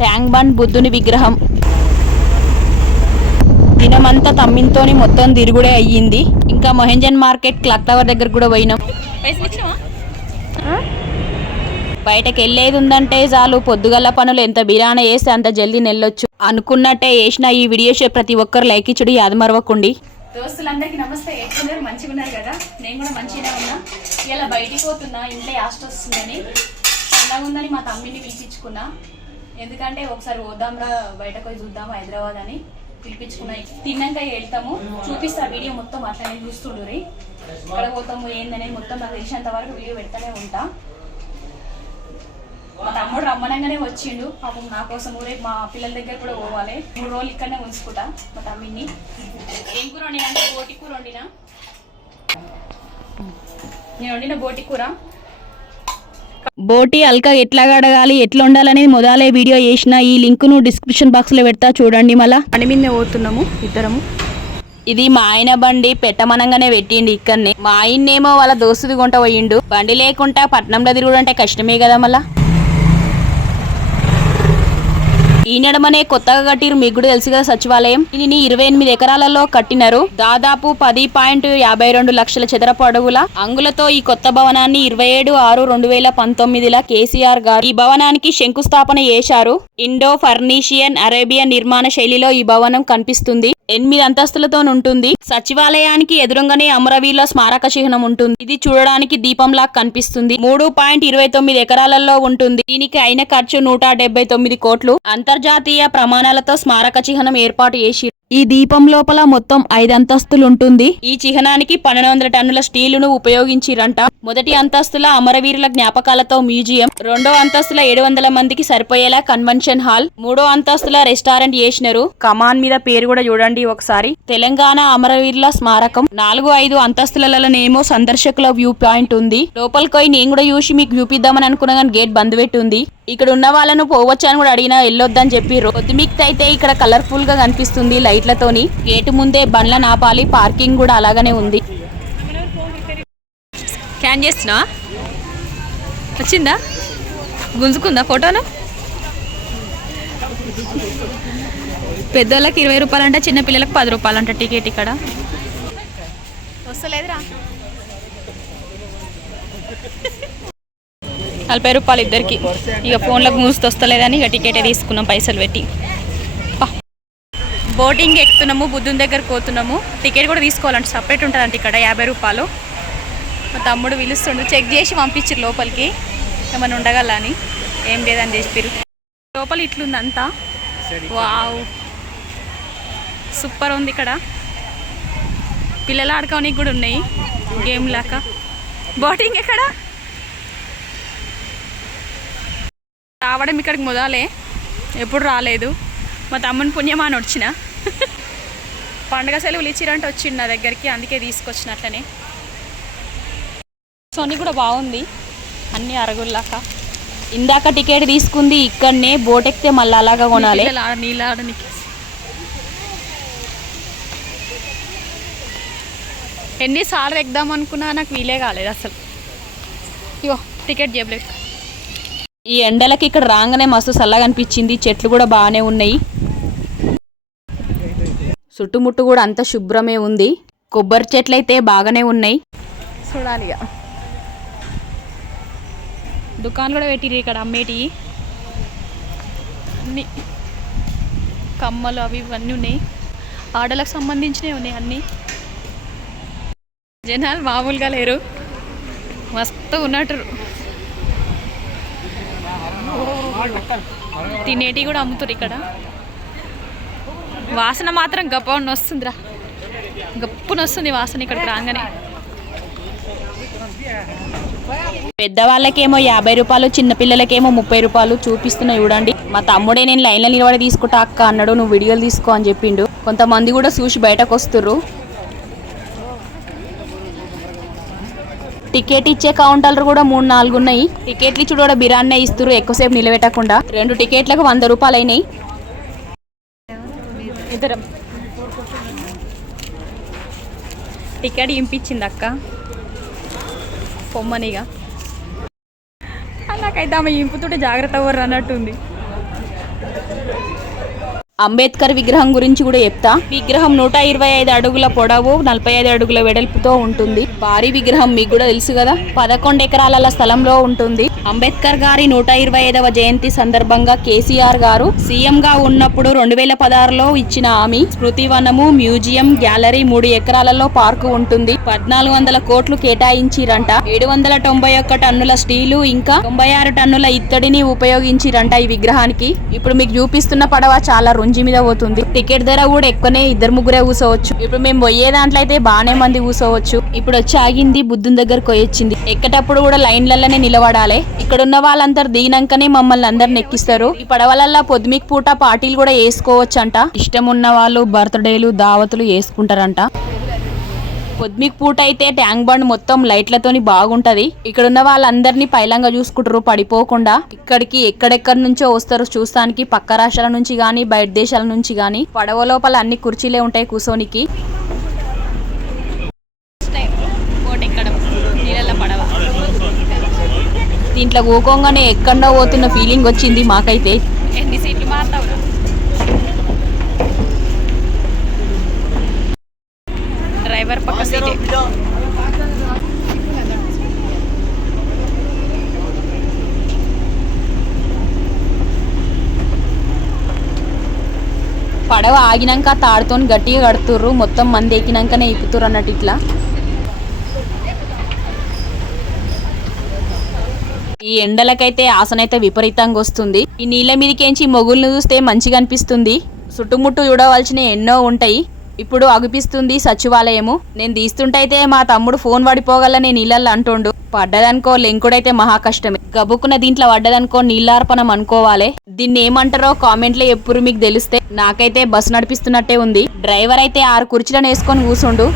ట్యాంగ్బాన్ బుద్ధుని విగ్రహం. దినమంతా తమ్మింతోని మొత్తం తిరుగుడే అయ్యింది. ఇంకా మొహెంజన్ మార్కెట్ క్లాక్ టవర్ దగ్గర కూడా పోయినాం. బయటకు వెళ్ళేది ఉందంటే చాలు పొద్దుగల పనులు ఎంత బిరాన వేస్తే అంత జల్దీ నెల్లొచ్చు. అనుకున్నట్టే వేసిన ఈ వీడియో షో ప్రతి ఒక్కరు లైక్ ఇచ్చుడు యాదమరవకుండి. దోస్తులందరికీ నమస్తే. ఎట్లున్నారు? మంచిగా ఉన్నారు కదా? నేను కూడా మంచిగా ఉన్నా. ఇలా బయటికి పోతున్నా ఇంట్లో యాస్ట్ వస్తుందని. చల్లగా ఉందని మా తమ్మిని పిలిపించుకున్నా. ఎందుకంటే ఒకసారి పోదాంరా బయటకు పోయి చూద్దాం హైదరాబాద్ అని పిలిపించుకున్నాయి. తిన్నాక వెళ్తాము. చూపిస్తా వీడియో మొత్తం అట్లనే చూస్తుండ్రి. ఎక్కడ పోతాము ఏందనేది మొత్తం నాకు తెలిసినంత వరకు వీడియో పెడతానే ఉంటా. మా తమ్ముడు రమ్మనంగానే వచ్చిండు. పాపం నా కోసం ఊరే మా పిల్లల దగ్గర కూడా పోవాలి. మూడు రోజులు ఇక్కడనే ఉంచుకుంటా మా తమ్మిని. ఏం కూర వండినా అంటే? బోటి కూర వండినా? నేను వండిన బోటి కూర. బోటి అల్కా ఎట్లా కడగాలి ఎట్లా ఉండాలనేది మొదలే వీడియో చేసిన ఈ లింక్ను డిస్క్రిప్షన్ బాక్స్లో పెడతా చూడండి మళ్ళా. బండి మీద పోతున్నాము ఇద్దరము. ఇది మా ఆయన బండి పెట్టమనంగానే పెట్టిండు ఇక్కడనే. మా ఆయన్నేమో వాళ్ళ దోస్తుది కొంట పోయిండు. బండి లేకుండా పట్నంలో తిరుగుడు అంటే కష్టమే కదా మళ్ళా. ఈ నడమనే కొత్తగా కట్టిరు మీకు కూడా తెలుసు కదా సచివాలయం. దీనిని ఇరవై ఎనిమిది ఎకరాలలో కట్టినారు. దాదాపు పది పాయింట్ యాభై రెండు లక్షల చదరపు అడుగుల అంగులతో ఈ కొత్త భవనాన్ని ఇరవై ఏడు ఆరు రెండు వేల పంతొమ్మిదిల కేసీఆర్ గారు ఈ భవనానికి శంకుస్థాపన చేశారు. ఇండో ఫర్నీషియన్ అరేబియన్ నిర్మాణ శైలిలో ఈ భవనం కనిపిస్తుంది. ఎనిమిది అంతస్తులతో ఉంటుంది. సచివాలయానికి ఎదురుగానే అమరవీరుల స్మారక చిహ్నం ఉంటుంది. ఇది చూడడానికి దీపంలా కనిపిస్తుంది. మూడు పాయింట్ ఇరవై తొమ్మిది ఎకరాలలో ఉంటుంది. దీనికి అయిన ఖర్చు నూట డెబ్బై తొమ్మిది కోట్లు. అంతర్జాతీయ ప్రమాణాలతో స్మారక చిహ్నం ఏర్పాటు చేసి ఈ దీపం లోపల మొత్తం ఐదు అంతస్తులు ఉంటుంది ఈ చిహ్నానికి పన్నెండు వందల టన్నుల స్టీలును ఉపయోగించిరంట. మొదటి అంతస్తుల అమరవీరుల జ్ఞాపకాలతో మ్యూజియం రెండో అంతస్తుల ఏడు వందల మందికి సరిపోయేలా కన్వెన్షన్ హాల్ మూడో అంతస్తుల రెస్టారెంట్ చేసినారు కమాన్ మీద పేరు కూడా చూడండి ఒకసారి. తెలంగాణ అమరవీరుల స్మారకం నాలుగు ఐదు అంతస్తులలోనేమో సందర్శకుల వ్యూ పాయింట్ ఉంది. లోపలికి పోయి నేను కూడా చూసి మీకు చూపిద్దామని అనుకున్నా కానీ గేట్ బంద్ పెట్టి ఉంది ఇక్కడ ఉన్న వాళ్ళను పోవచ్చు అని కూడా అడిగినా వెళ్ళొద్దని చెప్పి పొద్దుమిక్త అయితే ఇక్కడ కలర్ఫుల్గా కనిపిస్తుంది లైట్లతోని. గేటు ముందే బండ్ల నాపాలి పార్కింగ్ కూడా అలాగనే ఉంది. క్యాన్ చేస్తున్నా? వచ్చిందా? గుంజుకుందా ఫోటోను? పెద్దోళ్ళకి ఇరవై రూపాయలంట చిన్న పిల్లలకు పది రూపాయలంట టికెట్ ఇక్కడ. వస్తలేదురా. నలభై రూపాయలు ఇద్దరికి. ఇక ఫోన్లకు మూస్తొస్తలేదని ఇక టికెటే తీసుకున్నాం పైసలు పెట్టి. బోటింగ్ ఎక్కుతున్నాము బుద్ధుని దగ్గర పోతున్నాము. టికెట్ కూడా తీసుకోవాలంటే సపరేట్ ఉంటుందంట ఇక్కడ యాభై రూపాయలు. మా తమ్ముడు పిలుస్తుండు చెక్ చేసి పంపించారు లోపలికి. ఏమైనా ఉండగల అని. ఏం లేదని చెప్పారు లోపల ఇట్లుంది అంతా వావ్. సూపర్ ఉంది ఇక్కడ. పిల్లలు ఆడుకోవడానికి కూడా ఉన్నాయి గేమ్ లాగా. బోటింగ్ ఎక్కడ? రావడం ఇక్కడికి మొదలే. ఎప్పుడు రాలేదు. మా తమ్ముని పుణ్యమాని వచ్చిన పండగ సెలవులు ఇచ్చిరంటే వచ్చిండు నా దగ్గరికి అందుకే తీసుకొచ్చిన అట్లనే సోనీ కూడా బాగుంది. అన్ని అరగుల్లాక. ఇందాక టికెట్ తీసుకుంది ఇక్కడనే బోట్ ఎక్కితే మళ్ళీ అలాగా కొనాలి. నీళ్ళు ఎన్నిసార్లు ఎక్దాం అనుకున్నా నాకు వీలే కాలేదు అసలు. ఇవో టికెట్ జేబులేదు ఈ ఎండలకి ఇక్కడ రాగానే మస్తు చల్లగా అనిపించింది. చెట్లు కూడా బాగానే ఉన్నాయి. చుట్టుముట్టు కూడా అంత శుభ్రమే ఉంది. కొబ్బరి చెట్లు అయితే బాగానే ఉన్నాయి. చూడాలి దుకాణాలు కూడా పెట్టిరు ఇక్కడ అమ్మేటి. అన్ని కమ్మలు అవి ఇవన్నీ ఉన్నాయి. ఆడలకు సంబంధించినవి ఉన్నాయి అన్నీ. జనాలు మామూలుగా లేరు. మస్తు ఉన్నట్టు తినేటి కూడా అమ్ముతారు ఇక్కడ. వాసన మాత్రం గప్పని వస్తుందిరా గప్పున వస్తుంది వాసన ఇక్కడ రాగానే. పెద్దవాళ్ళకేమో యాభై రూపాయలు చిన్న పిల్లలకేమో ముప్పై రూపాయలు చూపిస్తున్నా చూడండి. మా తమ్ముడే నేను లైన్లో నిలబడి తీసుకుంటా అక్క అన్నాడు నువ్వు వీడియోలు తీసుకో అని చెప్పిండు. కొంతమంది కూడా చూసి బయటకు వస్తుర్రు. టికెట్ ఇచ్చే కౌంటర్లు కూడా మూడు నాలుగు ఉన్నాయి. టికెట్లు ఇచ్చి కూడా బిరాన్నే ఇస్తారు ఎక్కువసేపు నిలబెట్టకుండా. రెండు టికెట్లకు వంద రూపాయలు అయినాయి ఇద్దరం. టికెట్ ఇంపించింది అక్క. పొమ్మనిగా. నాకైతే ఆమె ఇంపుతుంటే జాగ్రత్త అవ్వరు అన్నట్టుంది. అంబేద్కర్ విగ్రహం గురించి కూడా చెప్తా. విగ్రహం నూట ఇరవై ఐదు అడుగుల పొడవు నలభై ఐదు అడుగుల వెడల్పుతో ఉంటుంది. భారీ విగ్రహం మీకు కూడా తెలుసు కదా? పదకొండు ఎకరాల స్థలంలో ఉంటుంది. అంబేద్కర్ గారి నూట ఇరవై ఐదవ జయంతి సందర్భంగా కేసీఆర్ గారు సీఎం గా ఉన్నప్పుడు రెండు వేల పదహారులో ఇచ్చిన హామీ స్మృతి వనము మ్యూజియం గ్యాలరీ మూడు ఎకరాలలో పార్కు ఉంటుంది. పద్నాలుగు వందల కోట్లు కేటాయించిరంట. ఏడు వందల తొంభై ఒక్క టన్నుల స్టీలు ఇంకా తొంభై ఆరు టన్నుల ఇత్తడిని ఉపయోగించిరంట ఈ విగ్రహానికి. ఇప్పుడు మీకు చూపిస్తున్న పడవ చాలా రుంజి మీద పోతుంది. టికెట్ ధర కూడా ఎక్కువనే ఇద్దరు ముగ్గురే కూసోవచ్చు. ఇప్పుడు మేము పోయే దాంట్లో అయితే బాగానే మంది కూసోవచ్చు. ఇప్పుడు వచ్చి ఆగింది బుద్ధుని దగ్గరకు వచ్చింది. ఎక్కటప్పుడు కూడా లైన్లలోనే నిలబడాలి. ఇక్కడ ఉన్న వాళ్ళందరూ దిగినాకనే మమ్మల్ని అందరిని ఎక్కిస్తారు. ఈ పడవలల్లో పొద్దుమికి పూట పార్టీలు కూడా వేసుకోవచ్చు అంట ఇష్టం ఉన్న వాళ్ళు బర్త్డేలు దావతులు వేసుకుంటారంట. పొద్దుమికి పూట అయితే ట్యాంక్ బండ్ మొత్తం లైట్లతోని బాగుంటది. ఇక్కడ ఉన్న వాళ్ళందరినీ పైలంగా చూసుకుంటారు పడిపోకుండా. ఇక్కడికి ఎక్కడెక్కడి నుంచో వస్తారు చూస్తానికి పక్క రాష్ట్రాల నుంచి గాని బయట దేశాల నుంచి గాని. పడవ లోపల అన్ని కుర్చీలే ఉంటాయి కూసోనికి. దీంట్లో ఊకోగానే ఎక్కడో పోతున్న ఫీలింగ్ వచ్చింది మాకైతే ఎన్ని సీట్లు మారుతావు డ్రైవర్ పక్క సీటే పడవ ఆగినాక తాడుతో గట్టిగా కడుతుర్రు మొత్తం మంది ఎక్కినాకనే ఎక్కుతుర్రు అన్నట్టు ఇట్లా. ఈ ఎండలకైతే ఆసనైతే విపరీతంగా వస్తుంది. ఈ నీళ్ళ మీదకేంచి మొగుల్ని చూస్తే మంచిగా అనిపిస్తుంది. చుట్టుముట్టు చూడవలసిన ఎన్నో ఉంటాయి. ఇప్పుడు అగుపిస్తుంది సచివాలయము. నేను తీస్తుంటే అయితే మా తమ్ముడు ఫోన్ పడిపోగలని నీళ్ళల్లో అంటుండు. పడ్డదనుకో లెంకుడైతే మహా కష్టమే గబుక్కున దీంట్లో పడ్డదనుకో నీళ్ళార్పణం అనుకోవాలి. దీన్ని ఏమంటారో కామెంట్లో ఎప్పుడు మీకు తెలిస్తే నాకైతే బస్సు నడిపిస్తున్నట్టే ఉంది. డ్రైవర్ అయితే ఆరు కుర్చీలను వేసుకొని కూర్చుండు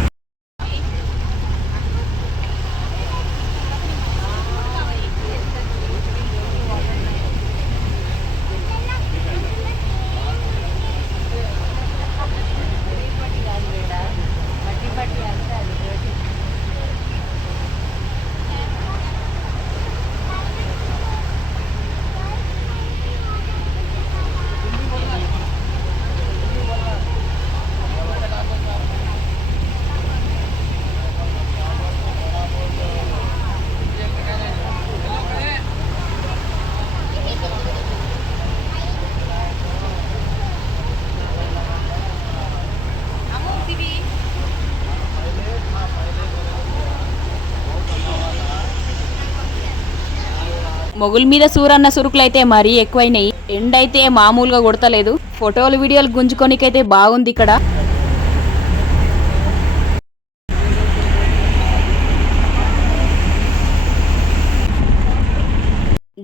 మొగుల మీద సూరన్న సురుకులైతే మరీ ఎక్కువైనాయి. ఎండ్ అయితే మామూలుగా కొడతలేదు. ఫోటోలు వీడియోలు గుంజుకోనికైతే బాగుంది ఇక్కడ.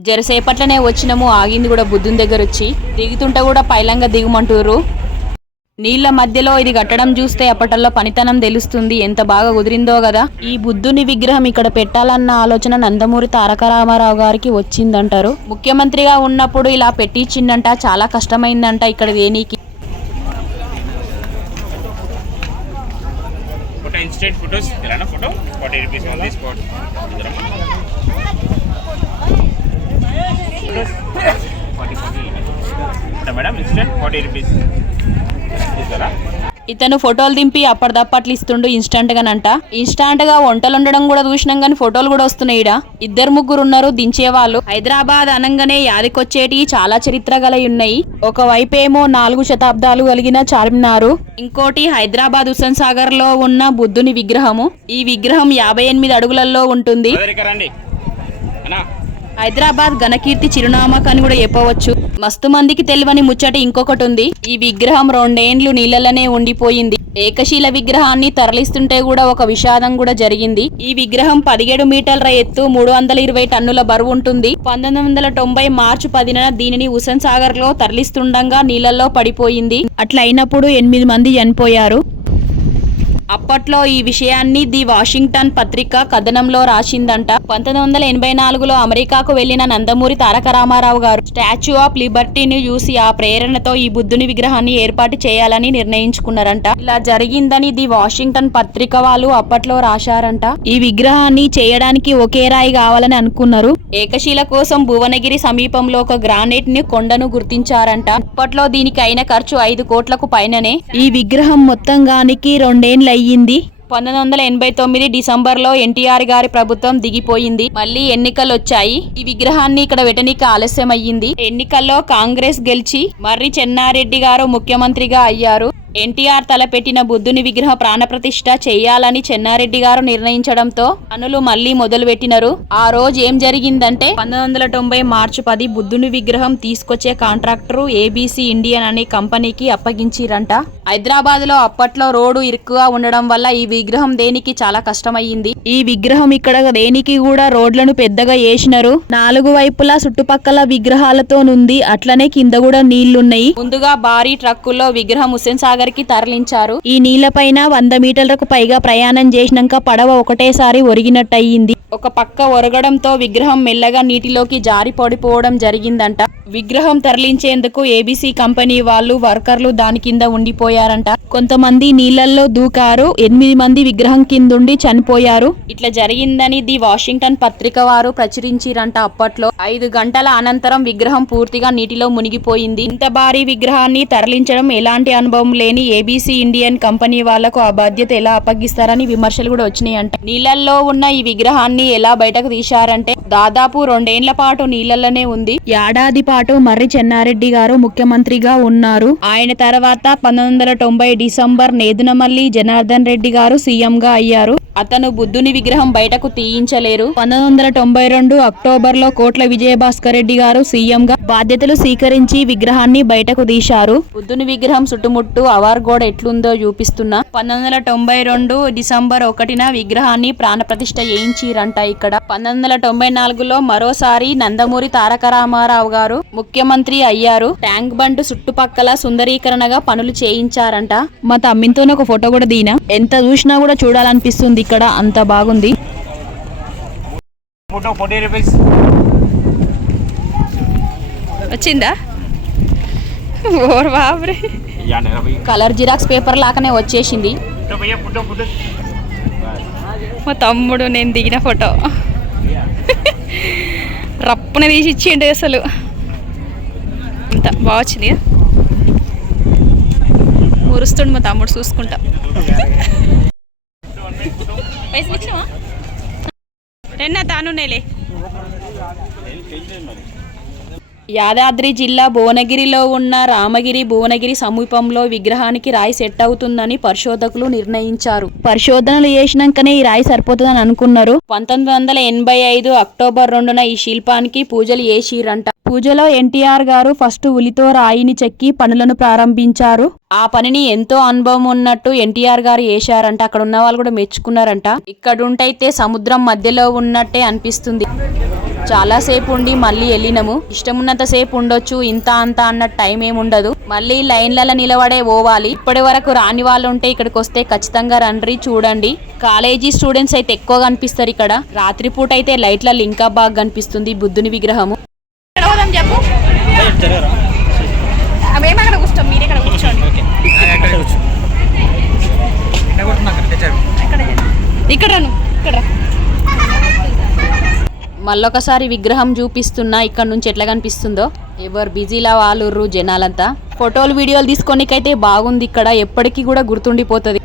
జరసేపట్లనే వచ్చినాము ఆగింది కూడా బుద్ధుని దగ్గర వచ్చి దిగుతుంటే కూడా పైలంగా దిగుమంటారు నీళ్ళ మధ్యలో ఇది కట్టడం చూస్తే అప్పటల్లో పనితనం తెలుస్తుంది. ఎంత బాగా కుదిరిందో కదా ఈ బుద్ధుని విగ్రహం ఇక్కడ పెట్టాలన్న ఆలోచన నందమూరి తారక రామారావు గారికి వచ్చిందంటారు. ముఖ్యమంత్రిగా ఉన్నప్పుడు ఇలా పెట్టించిందంట చాలా కష్టమైందంట ఇక్కడ దేనికి. Photo instant photos ఇలానా photo? Forty rupees on the spot forty forty. Madam instant forty rupees. ఇతను ఫోటోలు దింపి అప్పటిదప్పట్లు ఇస్తుండు ఇన్స్టంట్ గానంట ఇన్స్టంట్గా వంటలు ఉండడం కూడా చూసినాం కానీ ఫోటోలు కూడా వస్తున్నాయి ఈడ ఇద్దరు ముగ్గురు ఉన్నారు దించేవాళ్ళు. హైదరాబాద్ అనంగానే యాదికొచ్చేటి చాలా చరిత్ర ఉన్నాయి. ఒకవైపు ఏమో నాలుగు శతాబ్దాలు కలిగిన చార్మినారు. ఇంకోటి హైదరాబాద్ హుసన్ సాగర్లో ఉన్న బుద్ధుని విగ్రహము. ఈ విగ్రహం యాభై ఎనిమిది అడుగులలో ఉంటుంది. హైదరాబాద్ ఘనకీర్తి చిరునామా అని కూడా చెప్పవచ్చు. మస్తు మందికి తెలియని ముచ్చట ఇంకొకటి ఉంది. ఈ విగ్రహం రెండేండ్లు నీళ్ళలోనే ఉండిపోయింది. ఏకశీల విగ్రహాన్ని తరలిస్తుంటే కూడా ఒక విషాదం కూడా జరిగింది. ఈ విగ్రహం పదిహేడు మీటర్ల ఎత్తు మూడు వందల ఇరవై టన్నుల బరువు ఉంటుంది. పంతొమ్మిది వందల తొంభై మార్చి పదిన దీనిని హుసన్ సాగర్లో తరలిస్తుండగా నీళ్ళల్లో పడిపోయింది. అట్లయినప్పుడు ఎనిమిది మంది చనిపోయారు. అప్పట్లో ఈ విషయాన్ని ది వాషింగ్టన్ పత్రిక కథనంలో రాసిందంట. పంతొమ్మిది వందల ఎనభై నాలుగులో అమెరికాకు వెళ్ళిన నందమూరి తారక రామారావు గారు స్టాచ్యూ ఆఫ్ లిబర్టీని చూసి ఆ ప్రేరణతో ఈ బుద్ధుని విగ్రహాన్ని ఏర్పాటు చేయాలని నిర్ణయించుకున్నారంట. ఇలా జరిగిందని ది వాషింగ్టన్ పత్రిక వాళ్ళు అప్పట్లో రాశారంట. ఈ విగ్రహాన్ని చేయడానికి ఒకే రాయి కావాలని అనుకున్నారు. ఏకశీల కోసం భువనగిరి సమీపంలో ఒక గ్రానైట్ని కొండను గుర్తించారంట. అప్పట్లో దీనికి అయిన ఖర్చు ఐదు కోట్లకు పైననే. ఈ విగ్రహం మొత్తంగానికి రెండేండ్ల అయ్యింది. పంతొమ్మిది వందల ఎనభై తొమ్మిది డిసెంబర్లో ఎన్టీఆర్ గారి ప్రభుత్వం దిగిపోయింది. మళ్ళీ ఎన్నికలు వచ్చాయి ఈ విగ్రహాన్ని ఇక్కడ వెటనికి ఆలస్యం అయ్యింది ఎన్నికల్లో కాంగ్రెస్ గెలిచి మర్రి చెన్నారెడ్డి గారు ముఖ్యమంత్రిగా అయ్యారు. ఎన్టీఆర్ తలపెట్టిన బుద్ధుని విగ్రహ ప్రాణప్రతిష్ఠ చేయాలని చెన్నారెడ్డి గారు నిర్ణయించడంతో పనులు మళ్ళీ మొదలుపెట్టినారు. ఆ రోజు ఏం జరిగిందంటే పంతొమ్మిది వందల తొంభై మార్చి పది బుద్ధుని విగ్రహం తీసుకొచ్చే కాంట్రాక్టరు ఏబీసీ ఇండియన్ అనే కంపెనీకి అప్పగించిరంట. హైదరాబాద్లో అప్పట్లో రోడ్డు ఇరుకుగా ఉండడం వల్ల ఈ విగ్రహం దేనికి చాలా కష్టమయ్యింది. ఈ విగ్రహం ఇక్కడ దేనికి కూడా రోడ్లను పెద్దగా వేసినారు నాలుగు వైపులా చుట్టుపక్కల విగ్రహాలతో నుంది అట్లనే కింద కూడా నీళ్ళున్నాయి. ముందుగా భారీ ట్రక్కుల్లో విగ్రహం హుస్సేన్ సాగర్కి తరలించారు. ఈ నీళ్ళపైన వంద మీటర్లకు పైగా ప్రయాణం చేసినాక పడవ ఒకటేసారి ఒరిగినట్టయింది. ఒక పక్క ఒరగడంతో విగ్రహం మెల్లగా నీటిలోకి జారి పడిపోవడం జరిగిందంట. విగ్రహం తరలించేందుకు ఏబీసీ కంపెనీ వాళ్ళు వర్కర్లు దాని కింద ఉండిపోయారంట. కొంతమంది నీళ్ళలో దూకారు. ఎనిమిది మంది విగ్రహం కిందుండి చనిపోయారు. ఇట్లా జరిగిందని ది వాషింగ్టన్ పత్రిక వారు ప్రచురించిరంట అప్పట్లో. ఐదు గంటల అనంతరం విగ్రహం పూర్తిగా నీటిలో మునిగిపోయింది. ఇంత భారీ విగ్రహాన్ని తరలించడం ఎలాంటి అనుభవం లేని ఏబీసీ ఇండియన్ కంపెనీ వాళ్ళకు ఆ బాధ్యత ఎలా అప్పగిస్తారని విమర్శలు కూడా వచ్చినాయి అంట ఉన్న ఈ విగ్రహాన్ని ఎలా బయటకు తీశారంటే దాదాపు రెండేండ్ల పాటు నీళ్ళలోనే ఉంది. ఏడాది పాటు మర్రి చెన్నారెడ్డి గారు ముఖ్యమంత్రిగా ఉన్నారు. ఆయన తర్వాత పంతొమ్మిది వందల తొంభై డిసెంబర్ నేదునమల్లి జనార్దన్ రెడ్డి గారు సీఎంగా అయ్యారు. అతను బుద్ధుని విగ్రహం బయటకు తీయించలేరు. పంతొమ్మిది వందల తొంభై రెండు అక్టోబర్లో కోట్ల విజయభాస్కర్ రెడ్డి గారు సీఎం గా బాధ్యతలు స్వీకరించి విగ్రహాన్ని బయటకు తీశారు. బుద్ధుని విగ్రహం చుట్టుముట్టు అవార్ గోడ ఎట్లుందో చూపిస్తున్నా పంతొమ్మిది వందల తొంభై రెండు డిసెంబర్ ఒకటిన విగ్రహాన్ని ప్రాణప్రతిష్ఠ చేయించిరంట ఇక్కడ. పంతొమ్మిది వందల తొంభై నాలుగులో మరోసారి నందమూరి తారక రామారావు గారు ముఖ్యమంత్రి అయ్యారు. ట్యాంక్ బండ్ చుట్టుపక్కల సుందరీకరణగా పనులు చేయించారంట. మా తమ్మింతో ఒక ఫోటో కూడా దీనా ఎంత చూసినా కూడా చూడాలనిపిస్తుంది ఇక్కడ అంత బాగుంది Photo 40 rupees. వచ్చిందా ఓర్ బాబరే. కలర్ జిరాక్స్ పేపర్ లాగానే వచ్చేసింది. మా తమ్ముడు నేను దిగిన ఫోటో రప్పున తీసి ఇచ్చిండు అసలు అంత బాగా వచ్చింది? మురుస్తుండు మా తమ్ముడు చూసుకుంటా పైసలు ఇచ్చినావా? రెన్నా తానునేలే యాదాద్రి జిల్లా భువనగిరిలో ఉన్న రామగిరి భువనగిరి సమీపంలో విగ్రహానికి రాయి సెట్ అవుతుందని పరిశోధకులు నిర్ణయించారు. పరిశోధనలు చేసినాకనే ఈ రాయి సరిపోతుందని అనుకున్నారు. పంతొమ్మిది వందల ఎనభై ఐదు అక్టోబర్ రెండున ఈ శిల్పానికి పూజలు చేసిరంట. పూజలో ఎన్టీఆర్ గారు ఫస్ట్ ఉలితో రాయిని చెక్కి పనులను ప్రారంభించారు. ఆ పనిని ఎంతో అనుభవం ఉన్నట్టు ఎన్టీఆర్ గారు చేశారంట. అక్కడ ఉన్న వాళ్ళు కూడా మెచ్చుకున్నారంట. ఇక్కడుంటైతే సముద్రం మధ్యలో ఉన్నట్టే అనిపిస్తుంది. చాలా సేపు ఉండి మళ్ళీ వెళ్ళినాము. ఇష్టం ఉన్నంత సేపు ఉండొచ్చు ఇంత అంత అన్న టైం ఏమి ఉండదు. మళ్ళీ లైన్లలో నిలబడే పోవాలి ఇప్పటి వరకు రాని వాళ్ళు ఉంటే ఇక్కడికి వస్తే ఖచ్చితంగా రండి చూడండి. కాలేజీ స్టూడెంట్స్ అయితే ఎక్కువ కనిపిస్తారు ఇక్కడ. రాత్రిపూట అయితే లైట్లలో ఇంకా బాగా కనిపిస్తుంది బుద్ధుని విగ్రహము చెప్పు మేము అక్కడ కూర్చోం మీరు ఇక్కడ కూర్చోండి ఇక్కడ రాను ఇక్కడ రా. మళ్ళొకసారి విగ్రహం చూపిస్తున్నా ఇక్కడ నుంచి ఎట్లా కనిపిస్తుందో. ఎవరు బిజీలా వాళ్ళుర్రు జనాలంతా. ఫోటోలు వీడియోలు తీసుకోనికైతే బాగుంది ఇక్కడ. ఎప్పటికీ కూడా గుర్తుండిపోతుంది.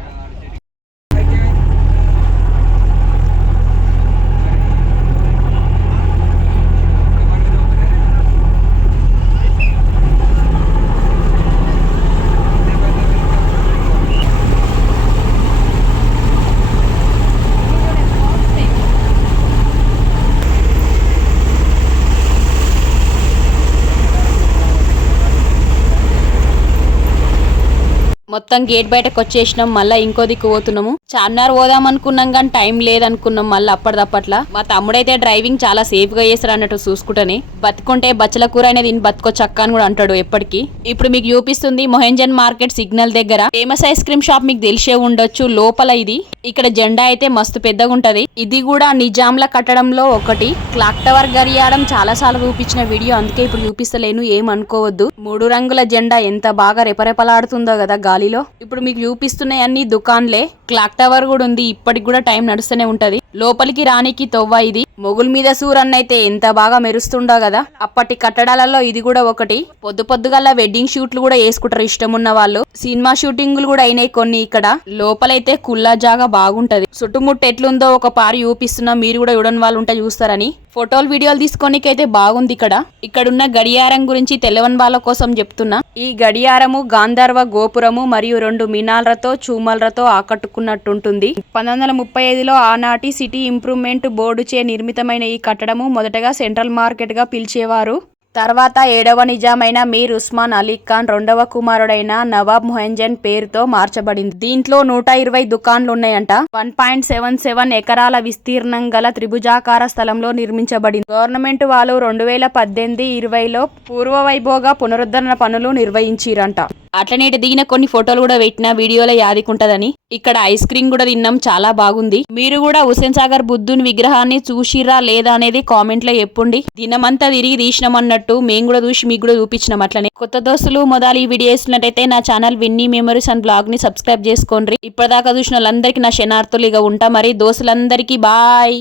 మొత్తం గేట్ బయటకు వచ్చేసినాం మళ్ళీ ఇంకో దిక్కు పోతున్నాము. చార్మినార్ పోదాం అనుకున్నాం కానీ టైం లేదనుకున్నాం మళ్ళీ అప్పటిదప్పట్లా. మా తమ్ముడైతే డ్రైవింగ్ చాలా సేఫ్గా చేస్తారు అన్నట్టు చూసుకుంటానే. బతుకుంటే బచ్చల కూర అనేది దీన్ని బతుకో చక్క అని కూడా అంటాడు ఎప్పటికీ. ఇప్పుడు మీకు చూపిస్తుంది మొహెంజన్ మార్కెట్ సిగ్నల్ దగ్గర. ఫేమస్ ఐస్ క్రీమ్ షాప్ మీకు తెలిసే ఉండొచ్చు. లోపల ఇది. ఇక్కడ జెండా అయితే మస్తు పెద్దగా ఉంటది ఇది కూడా నిజాంల కట్టడంలో ఒకటి. క్లాక్ టవర్ గడియారం చాలా సార్లు చూపించిన వీడియో అందుకే ఇప్పుడు చూపిస్తలేను ఏం అనుకోవద్దు మూడు రంగుల జెండా ఎంత బాగా రెపరెపలాడుతుందో కదా గాలిలో. ఇప్పుడు మీకు చూపిస్తున్నాయి అన్ని దుకాన్లే. క్లాక్ టవర్ కూడా ఉంది ఇప్పటికి కూడా టైం నడుస్తూనే ఉంటది. లోపలికి రానికి తొవ్వ ఇది. మొగుల్ మీద సూరన్ అయితే ఎంత బాగా మెరుస్తుండో కదా. అప్పటి కట్టడాలలో ఇది కూడా ఒకటి. పొద్దు పొద్దుగల్లా వెడ్డింగ్ షూట్లు కూడా వేసుకుంటారు ఇష్టం ఉన్న వాళ్ళు. సినిమా షూటింగ్లు కూడా అయినాయి కొన్ని ఇక్కడ. లోపలైతే కుల్లా జాగా బాగుంటది. చుట్టుముట్టు ఎట్లుందో ఒక పారి చూపిస్తున్నా మీరు కూడా చూడని వాళ్ళు ఉంటే చూస్తారని. ఫోటోలు వీడియోలు తీసుకోనికైతే బాగుంది ఇక్కడ. ఇక్కడున్న గడియారం గురించి తెలవని వాళ్ళ కోసం చెప్తున్నా. ఈ గడియారము గాంధర్వ గోపురము మరియు రెండు మినాలతో చూమలతో ఆకట్టుకున్నట్టుంటుంది. పంతొమ్మిది వందల ముప్పై ఐదులో ఆనాటి సిటీ ఇంప్రూవ్మెంట్ బోర్డు చే నిర్మితమైన ఈ కట్టడము మొదటగా సెంట్రల్ మార్కెట్గా పిలిచేవారు. తర్వాత ఏడవ నిజామైన మీర్ ఉస్మాన్ అలీ ఖాన్ రెండవ కుమారుడైన నవాబ్ మొహంజన్ పేరుతో మార్చబడింది. దీంట్లో నూట ఇరవై దుకాన్లు ఉన్నాయంట వన్ పాయింట్ సెవెన్ సెవెన్ ఎకరాల విస్తీర్ణం గల త్రిభుజాకార స్థలంలో నిర్మించబడింది. గవర్నమెంట్ వాళ్ళు రెండు వేల పద్దెనిమిది ఇరవైలో పూర్వ వైభోగ పునరుద్ధరణ పనులు నిర్వహించిరంట. అట్లనే దిగిన కొన్ని ఫోటోలు కూడా పెట్టిన వీడియోలో యాదికుంటదని. ఇక్కడ ఐస్ క్రీమ్ కూడా తిన్నాం చాలా బాగుంది. మీరు కూడా హుసేన్ సాగర్ బుద్ధుని విగ్రహాన్ని చూసిరా లేదా అనేది కామెంట్లో చెప్పండి. దినమంతా తిరిగి తీసినాం అన్నట్టు మేము కూడా చూసి మీకు కూడా చూపించినాం అట్లనే. కొత్త దోస్తులు మొదలు ఈ వీడియో వేసినట్టయితే నా ఛానల్ విన్నీ మెమరీస్ అండ్ బ్లాగ్ని సబ్స్క్రైబ్ చేసుకోండి. ఇప్పటిదాకా చూసిన వాళ్ళందరికీ నా శనార్థులు ఇక ఉంటా. మరి దోస్తులందరికీ బాయ్.